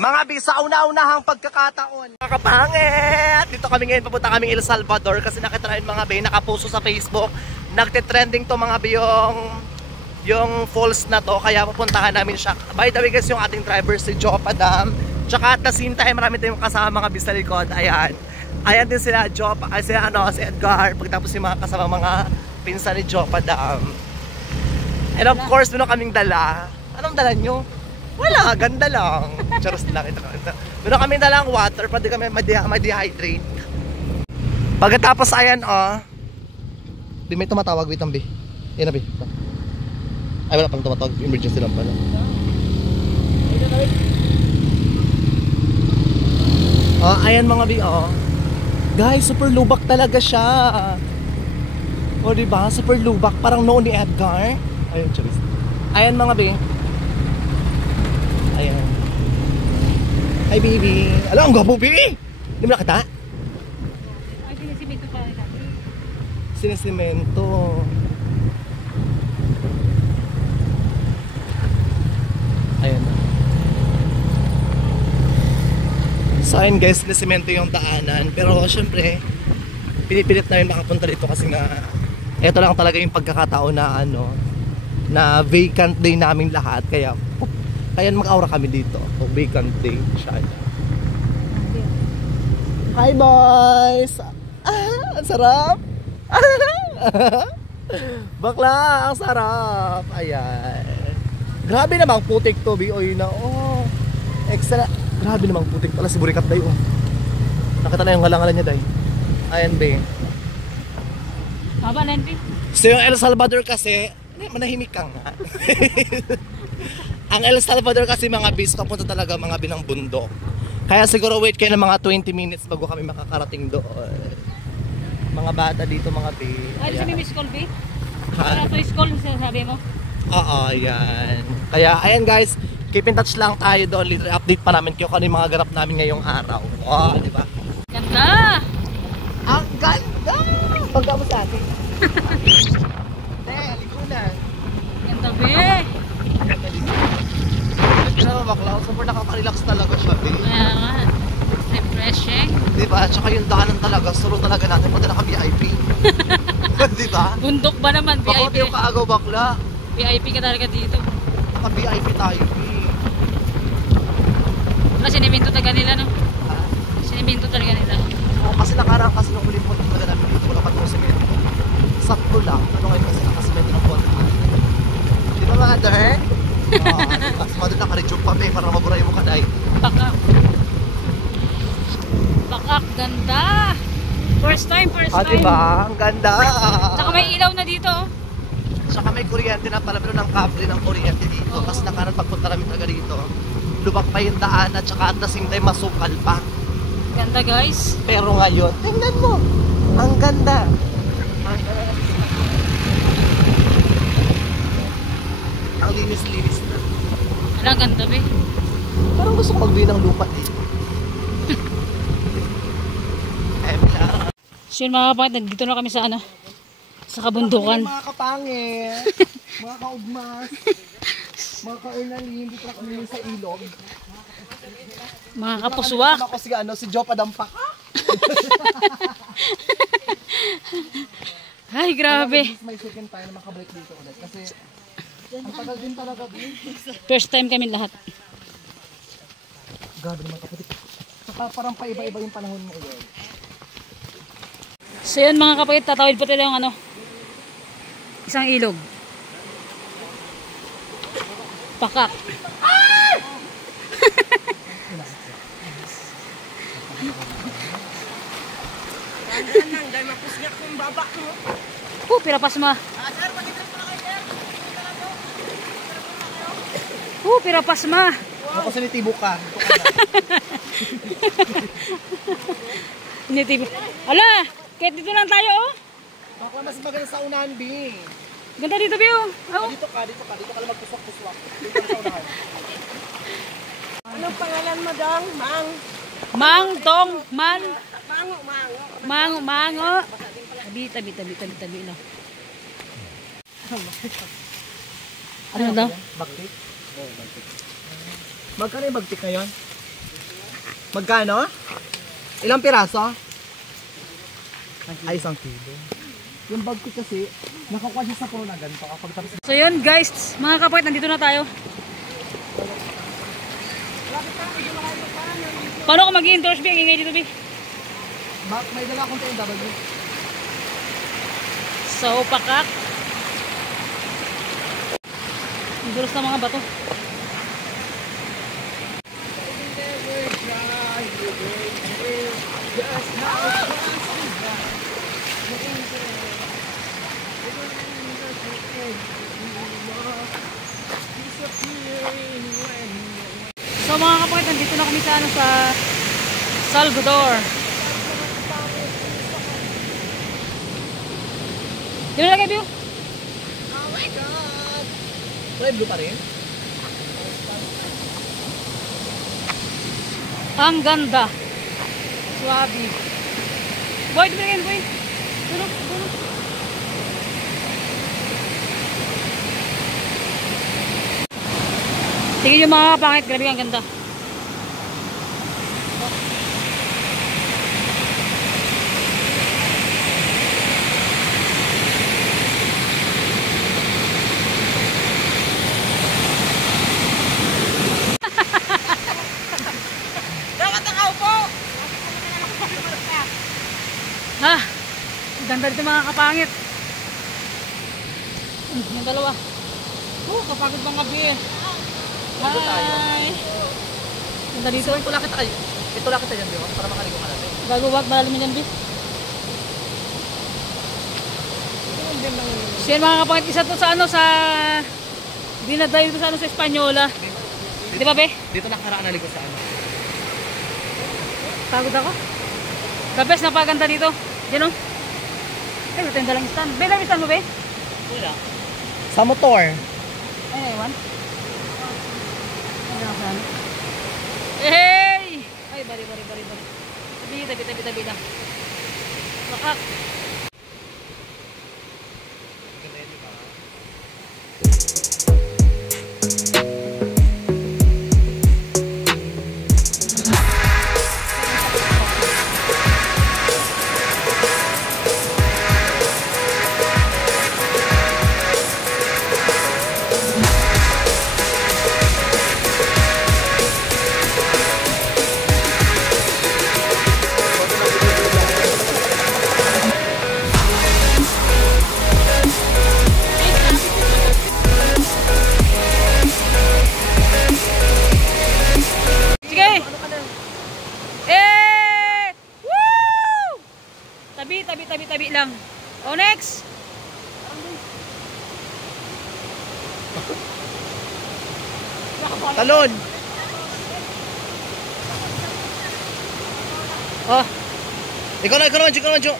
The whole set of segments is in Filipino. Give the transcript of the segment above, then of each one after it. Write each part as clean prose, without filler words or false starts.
Mga bisa, una-unahang pagkakataon. Mga kapangit! Dito kami ngayon, papunta kami El Salvador kasi nakita namin mga bay, nakapuso sa Facebook. Nagtitrending to mga bay yung falls na to, kaya pupuntahan namin siya. By the way guys, yung ating driver si Joe Padam. Tsaka at the same time, marami tayong kasama mga bis sa likod. Ayan. Ayan din sila Joe, si Edgar. Pagtapos yung mga kasama mga pinsan ni Joe Padam. And of course, meron kaming dala. Anong dala nyo? Wala, ganda lang. Charos lang ito. Meron kami dalang water, pwede kami ma-dehydrate. Pagkatapos ayan, di may tumatawag, wait lang, Bi. Yan na, Bi. Ay, wala pang tumatawag, emergency lang pala. Ayan mga Bi, guys, super lubak talaga siya. Diba? Super lubak, parang noon ni Edgar. Ayun, charis. Ayan mga Bi. Ayan. Hi baby. Alam, ang gwapo baby. Hindi mo nakita? Ay, sinisimento pa rin natin. Sinisimento. Ayan. So ayun guys, sinisimento yung daanan. Pero syempre, pinipilit namin makapunta dito kasi nga ito lang talaga yung pagkakataon na na vacant day namin lahat. Kaya mag-aura kami dito. Vacant day siya. Hi boys! Ang sarap! Bakla, ang sarap! Ayan. Grabe namang putik to, Bioy na. Extra. Grabe namang putik. Alas, si Burikat day, Nakita na yung halangalan niya, day. Ayan, be. Haba, Lenby. So yung El Salvador kasi, manahimik ka nga. Ang El Salvador kasi mga bis, papunta talaga mga binang bundok. Kaya siguro wait kayo ng mga 20 minutes bago kami makakarating doon. Mga bata dito mga bis. Ay, sabi Miss Colby? Para to is call, sabi mo? Oo, yan. Kaya ayan guys, keep in touch lang tayo doon. Little update pa namin kayo kung ano yung mga ganap namin ngayong araw. Di ba? Ganda! Ang ganda! Pagka mo sa akin. Likunan. Ganda, be! Ganda bakla, super nakaka-relax talaga siya, be. Kaya nga, refreshing. Diba? Tsaka yung daanan talaga, suro talaga natin pati naka-VIP. Diba? Bundok ba naman, Baka VIP? yung kaagaw bakla. VIP ka talaga dito. Naka-VIP tayo, be. Siniminto talaga nila, no? Siniminto talaga nila. Oo, kasi nakarang kasi nung ulit po talaga namin dito, wala pa itong semento. Sakto lang, ngayon kasi nakasemento ng konti. Di ba mga der? Mas madal naka-rejuve pa, para maburay mo ka, day. Bakak. Bakak, ganda! First time. Diba? Ang ganda! Tsaka may ilaw na dito, Tsaka may kuryente na pala, pero ng kable ng kuryente dito. Kasi nakarang pagpunta namin talaga dito, lubak pa yung daan at saka at the same time masukal pa. Ganda, guys. Pero ngayon, tingnan mo, ang ganda. Ang linis-linis na. Ang ganda, be. Parang gusto ko magbili ng lupa dito. So yun mga kapatid, dito na kami sa sa kabundukan. Mga kapangit, mga kaugmas, mga kaunalin, dito na kami sa ilog. Mga kapuswak. Ako si Joe Padampak. Ay, grabe. May second time na makabalik dito ulit. Kasi ang tagal din talaga. First time kami lahat. Grabe naman kapatid. Saka parang paiba-iba yung panahon mo ulit. So yun mga kapatid, tatawid pa tayo yung isang ilog. Pakak. Pirapas ma. Pirapas ma. Ako sa nitibo ka. Nitibo. Ala, kahit dito lang tayo, Baka mas maganda sa unahan, Bing. Ganda dito, Bio. Dito ka lang magpuswak-puswak. Dito ka sa unahan. Anong pangalan mo, Dong? Mang, tong, man. Mango. Tabi lang. Ano daw? Bagtik? Magkano yung bagtik ngayon? Magkano? Ilang piraso? Ay, 1 kilo. Yung bag ko kasi, nakakuha siya sa puno na ganito. Kapag tapos... So yun guys, mga kapatid, nandito na tayo. Paano ko mag-i-endorse, Bi? Ang ingay dito, Bi. May dala akong TNW. So, pakak. Duros na mga bato. So mga kapatid, nandito na kami sa ano, sa Salvador. Di ba lagay, Bill? Oh my God! Kulay blue pa rin? Ang ganda. Swabe. Boy, di ba lagay, boy? Tulog, tulog. Tingin yung mga kapangit, grabe ang ganda. Dapat nakaupo! Ha? Ganda dito mga kapangit. Yung dalawa. Kapagod bang gabi eh. Hi! Ganda dito. Ito lang kita dyan, Biwa, para makaligo ka natin. Bago wag, malalim yan, Bi. So yan mga kapangit, isa to sa ano, sa dinadayo dito sa ano, sa Espanyola. Di ba, Be? Dito nakaraan naligo sa ano. Pagod ako. The best na paganda dito. Yan o. Ay, ito yung dalang stand. Be, dalang stand mo, Be? Wala. Sa motor. Ay, naiwan. Ay, nakasan. Hey! Ay, bari. Tabi lang. Lakak. Tabi lang. Oh, next. Talon. Oh, Ikaw naman, Jo.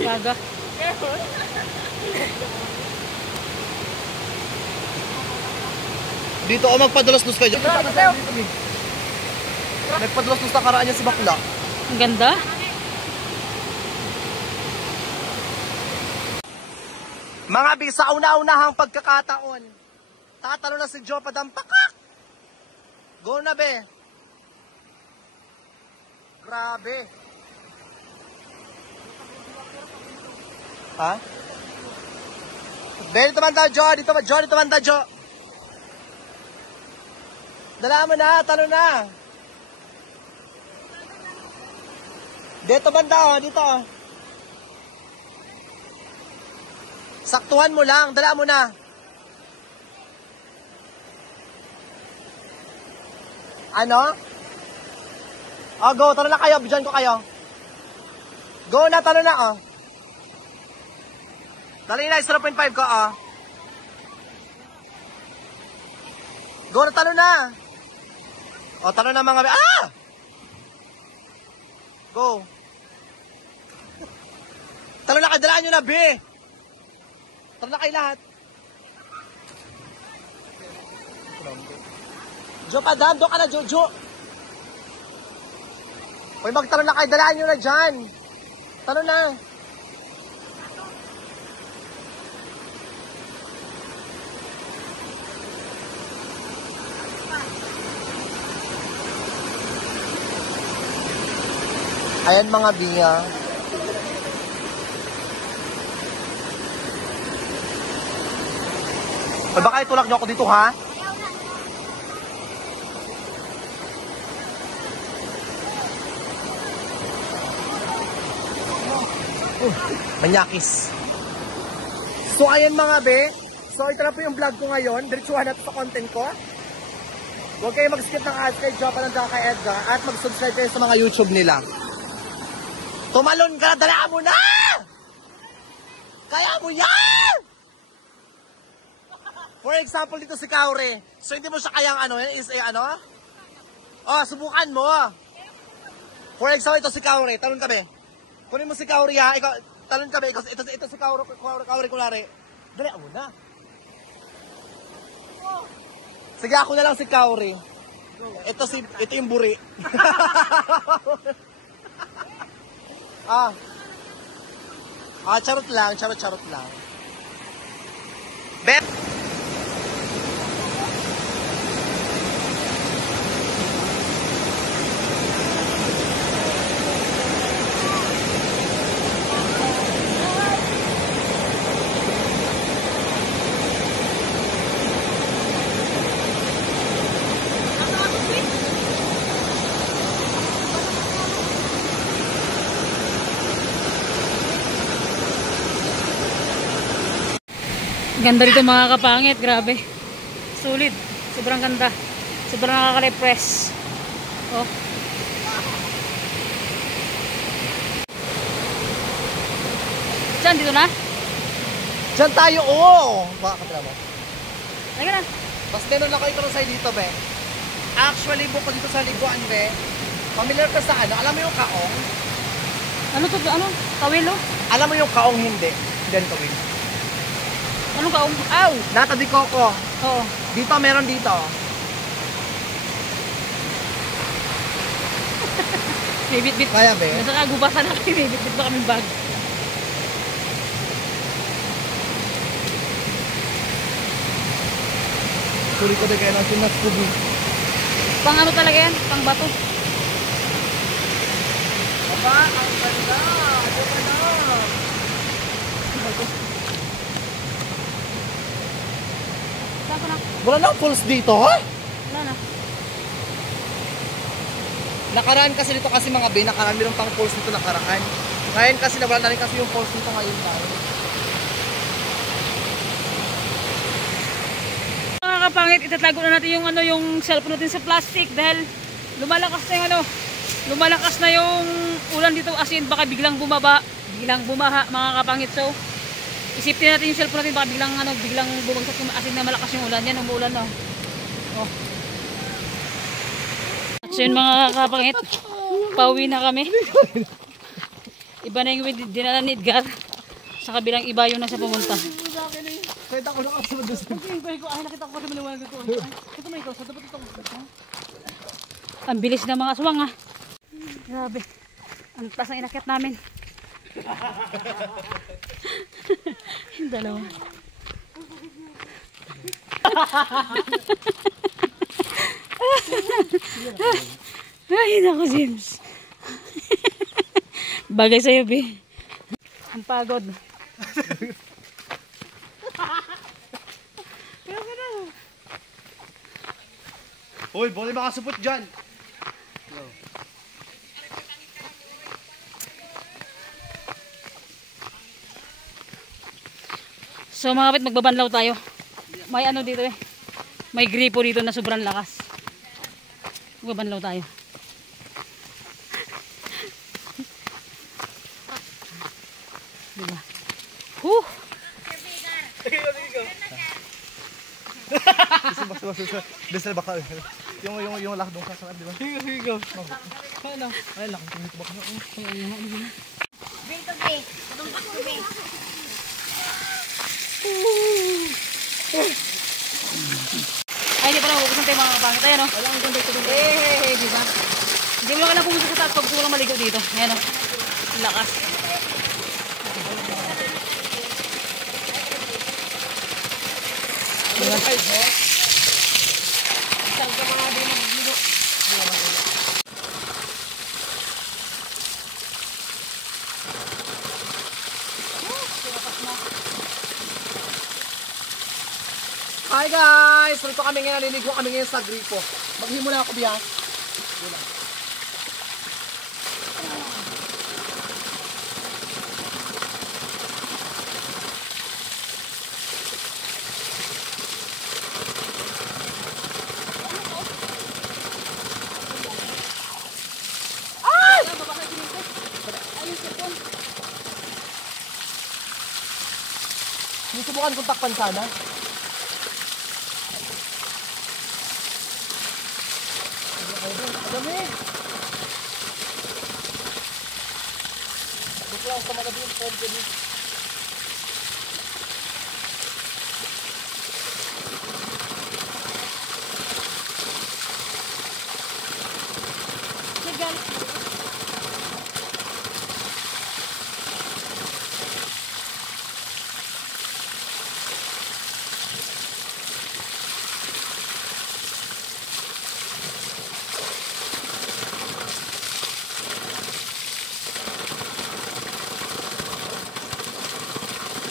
gaga. Dito ako magpadalos-dos kayo. Nagpadalos-dos na karaan niya sa bakla. Ang ganda. Mga Bi, sa una-unahang pagkakataon, tatalo na si Jo Padampakak. Go na, Be. Grabe. Ha? Be, dito man daw, Jo. Dito man daw, Jo. Dala mo na, talo na. Dito man daw, dito. Saktuhan mo lang, dala mo na. Ano? Oh, go, tara na kayo, bidyan ko kayo. Go na, tara na, oh. Dali na, 0.5 ko, oh. Go na, tara na. Oh, tara na mga... Ah! Go. Tara na, kadalaan nyo na, be. Tara na kayo lahat. Jo, padam, doon ka na, Jo. Hoy, magtaro na kayo, dalaan nyo na dyan. Taro na. Ayan mga biya. Ay, baka itulak niyo ako dito, ha? Manyakis. So, ayan mga be. So, ito na po yung vlog ko ngayon. Diretsuhan natin sa content ko. Huwag kayo mag-skip ng ads kay Jopa ng kay Edgar at mag-subscribe kayo sa mga YouTube nila. Tumalon ka! Dala mo na! Kaya mo yan! For example, dito si Kauri. So, hindi mo siya kayang ano, is ano? Oh, subukan mo. For example, ito si Kauri. Talon ka be. Kunin mo si Kauri ha. Ikaw, talon ka be. Ito si Kauri kunwari. Dali mo na. Sige, ako na lang si Kauri. Ito yung buri. Charot lang. Charot lang. Bet! Ganda dito mga kapangit, grabe. Sulit, sobrang ganda. Sobrang nakaka-refresh. Oh. Saan dito na? Diyan tayo, oo! Baka kapila mo. Ay na. Mas meron ako ito sa dito, be. Actually, bukod dito sa liguan, be. Familiar ka sa ano? Alam mo yung kaong? Ano to? Ano? Kawil oh? Alam mo yung kaong hindi? Hindi kawil. Anong kaong? Aw! Natabi ko ko. Oo. Dito, meron dito. May bit-bit. Kaya, be? Nasa kagubasan na kami. May bit-bit ba kaming bag? Suri ko din kayo ng sinaskubi. Pang ano talaga yan? Pang bato. Aba, ang ganda. Buka na. Saan ko na? Wala na pulse dito, ha? Wala na. Nakaraan kasi dito kasi mga be, nakaraan meron pang pulse dito nakaraan. Ngayon kasi nawala na rin kasi yung pulse dito ngayon tayo. Mga kapangit, itatago na natin yung ano, yung cellphone natin sa plastic dahil lumalakas na yung ano, lumalakas na yung ulan dito, as in baka biglang bumaha mga kapangit. So isipin natin yung cellphone natin, baka biglang bumagsak yung as in na malakas yung ulan. Yan, umuulan na. Oh. At so yun mga kapangit, pauwi na kami. Iba na yung dinala ni Edgar, sa kabilang iba yung nasa pumunta. Kahit ako nakasunod doon. Ay, nakita ko kasi maliwanag ito. Ito may ikaw, sa dapat ito. Ang bilis ng mga aswang ha. Grabe. Ang taas ang inakyat namin. Yung dalawa. Ay, naku James. Bagay sa'yo, Bi. Ang pagod. Uy, boleh makasupot dyan. So mga kapit, magbabanlaw tayo. May ano dito eh. May gripo dito na sobrang lakas. Magbabanlaw tayo. Diba? Bisa bakal. Yung lakdong kasarap, di ba? Sige, go. Ano? Ay, lakdong dito bakal. Bring to me. Don't back to me. Ay, di pa na hukusan tayo mga kapangit. Ayan o. Wala ang ganda ito. Di ba? Hindi mo lang kailangan pumunta sa taas pag gusto ko lang maligo dito. Ayan o. Lakas. Diba? Isang ka mga din magligo. Hi guys! Rito kami ngayon, naliligo kami ngayon sa gripo. Maghimo na ako, Bia. Sinusubukan kong takpan sana. Dami! Gusto lang sa magabi yung phone ko dito.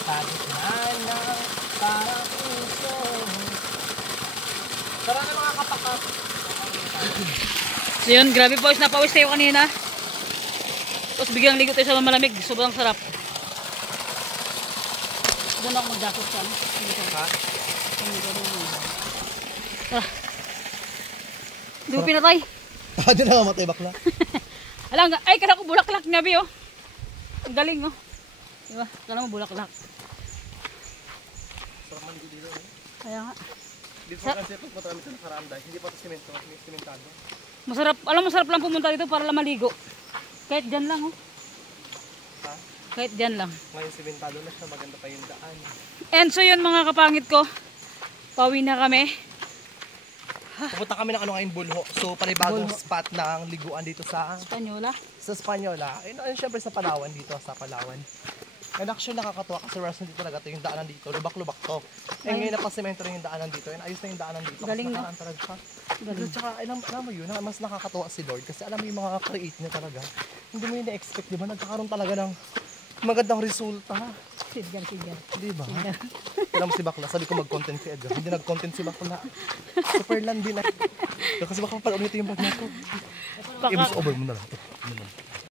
Pagitnan ng parang puso. Tara na mga kapakat. So yun, grabe po, napawis tayo kanina. Tapos biglang ligo tayo sa malamig, sobrang sarap. Doon ako mag-jacket ka. Ha? Tara. Hindi mo pinatay. Hindi na mamatay bakla. Alam, ay kada ko bulaklak niya, Bi, oh. Ang galing, oh. Diba? Kala mo bulaklak. Sarap man dito eh. Kaya nga. Dito kasi pag matrami ito nakaranday, hindi pa ito simento, simentado. Masarap, alam mo, masarap lang pumunta dito para lang maligo. Kahit dyan lang, oh. Ha? Kahit dyan lang. Ngayon simentado na siya, maganda pa yung daan. And so yun mga kapangit ko, pauwi na kami. Pupunta kami ng ano ngayon, Bulho. So panibagong Bulho. spot ng liguan dito sa Espanyola. Spanyola. Ayun, syempre sa Palawan dito, sa Palawan. And actually nakakatuwa kasi rest dito talaga ito, yung daanan dito, lubak-lubak to. Eh ngayon napasemento rin yung daanan dito, and ayos na yung daanan dito. Galing, no? Nakaraan talaga siya. Galing. Tsaka alam mo yun, mas nakakatuwa si Lord kasi alam mo yung mga create niya talaga. Hindi mo yun na-expect, di ba? Nagkakaroon talaga ng magandang resulta. Sigan. Di ba? Alam mo si Bakla, sabi ko mag-content si Edgar. Hindi nag-content si Bakla. Super landi na. Kasi baka pala ulit yung vlog na ito. Baka, I-over mo na lang ito.